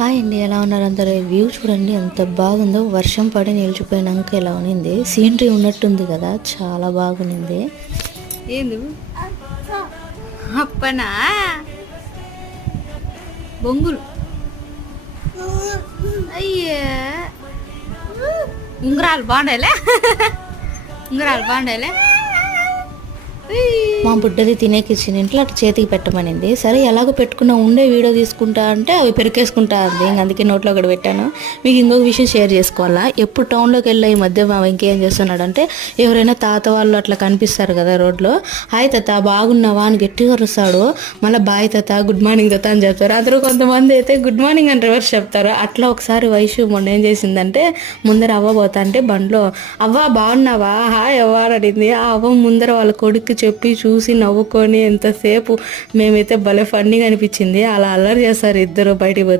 Hi అండి, ఎలా ఉన్నారు అందరూ? వ్యూ చూడండి ఎంత బాగుందో. వర్షం పడి నిలిచిపోయినాక ఎలా ఉన్నింది, సీనరీ ఉన్నట్టుంది కదా, చాలా బాగుంది. ఏంది అప్పనా బొంగులు అయ్యా ఉంగరాలు బాగుండాలే ఉంగరాలు బాగుండాలే. మా బుడ్డది తినేకి ఇచ్చిన ఇంట్లో అటు చేతికి పెట్టమనింది. సరే ఎలాగో పెట్టుకున్నా, ఉండే వీడియో తీసుకుంటా అంటే అవి పెరికేసుకుంటా ఉంది. అందుకే నోట్లో కూడా పెట్టాను. మీకు ఇంకొక విషయం షేర్ చేసుకోవాలా, ఎప్పుడు టౌన్లోకి వెళ్ళి ఈ మధ్య మా ఇంకేం చేస్తున్నాడు అంటే, ఎవరైనా తాత వాళ్ళు అట్లా కనిపిస్తారు కదా రోడ్లో, హాయ్ తాత బాగున్నావా అని గట్టిగా వరుస్తాడు. మళ్ళీ బాయ్ తాత, గుడ్ మార్నింగ్ తాత అని చెప్తారు. అందరూ కొంతమంది అయితే గుడ్ మార్నింగ్ అని రివర్స్ చెప్తారు. అట్లా ఒకసారి వైషు మొన్న ఏం చేసిందంటే, ముందర అవ్వ పోతా అంటే బండ్లో, అవ్వ బాగున్నావా హాయ్ అవ్వ అని అడిగింది. ఆ అవ్వ ముందర వాళ్ళ కొడుకు చెప్పి చూసి నవ్వుకొని ఎంతసేపు మేమైతే భలే ఫన్నీగా అనిపించింది. అలా అల్లరి చేస్తారు ఇద్దరు బయటికి పోతే.